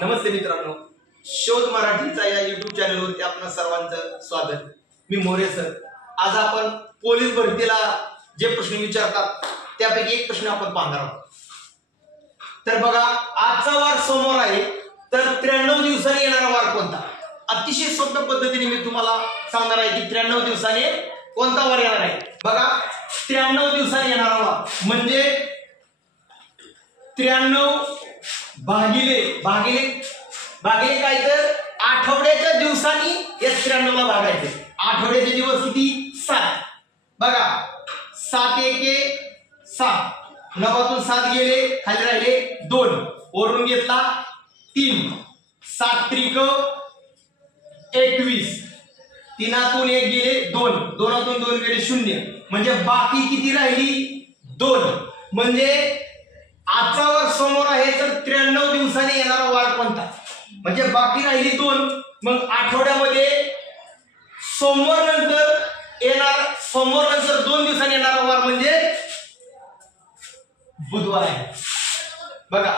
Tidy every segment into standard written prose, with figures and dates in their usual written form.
नमस्ते मित्रांनो, शोध मराठीचा या YouTube चॅनलवरती आपणा सर्वांचं स्वागत। मी मोरे सर। आज आपण पोलीस भरतीला जे प्रश्न विचारतात त्यापैकी एक प्रश्न आपण पाहणार आहोत। तर बघा, आजचा वार सोमवार आहे, तर 93 दिवसांनी येणारा वार कोणता? अतिशय सोप्या पद्धतीने मी तुम्हाला सांगणार आहे की 93 दिवसांनी कोणता वार येणार आहे। बघा, 93 दिवसांनी येणारा वार म्हणजे 93 भागिले काय, तर आठवड्याच्या दिवसांनी या 93 ला भागायचे। आठवड्याचे दिवस किती? 7। बघा, 7 एके 7, 9तून 7 गेले, खाली राहिले 2, वरून घेतला 3, 7 त्रिक 21, 3तून 1 गेले 2, 2तून 2 गेले 0, म्हणजे बाकी किती राहिली? 2। म्हणजे आजचा वार सोमवार आहे, तर 93 दिवसांनी येणारा वार कोणता? म्हणजे बाकी राहिली 2। मग आठवड्यामध्ये सोमवार नंतर 2 दिवसांनी येणारा वार म्हणजे बुधवार आहे। बघा,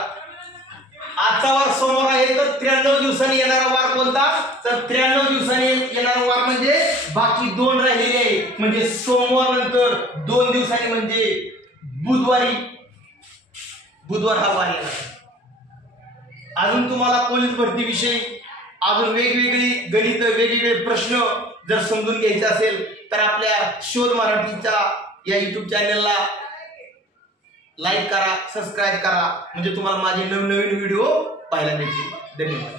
आजचा वार सोमवार आहे, तर 93 दिवसांनी येणारा वार कोणता? तर 93 दिवसांनी येणारा वार म्हणजे बाकी 2 राहिलेले आहे, म्हणजे सोमवार नंतर 2 दिवसांनी म्हणजे बुधवार हा वार येणार। अजून तुम्हाला पोलीस भरती विषयी अजून वेगवेगळी गणित, वेगवेगळे प्रश्न जर समजून घ्यायचे असेल तर आपल्या शोध मराठीच्या या YouTube चॅनलला लाईक करा, सबस्क्राइब करा, म्हणजे तुम्हाला माझे नवनवीन व्हिडिओ पाहायला मिळतील। धन्यवाद।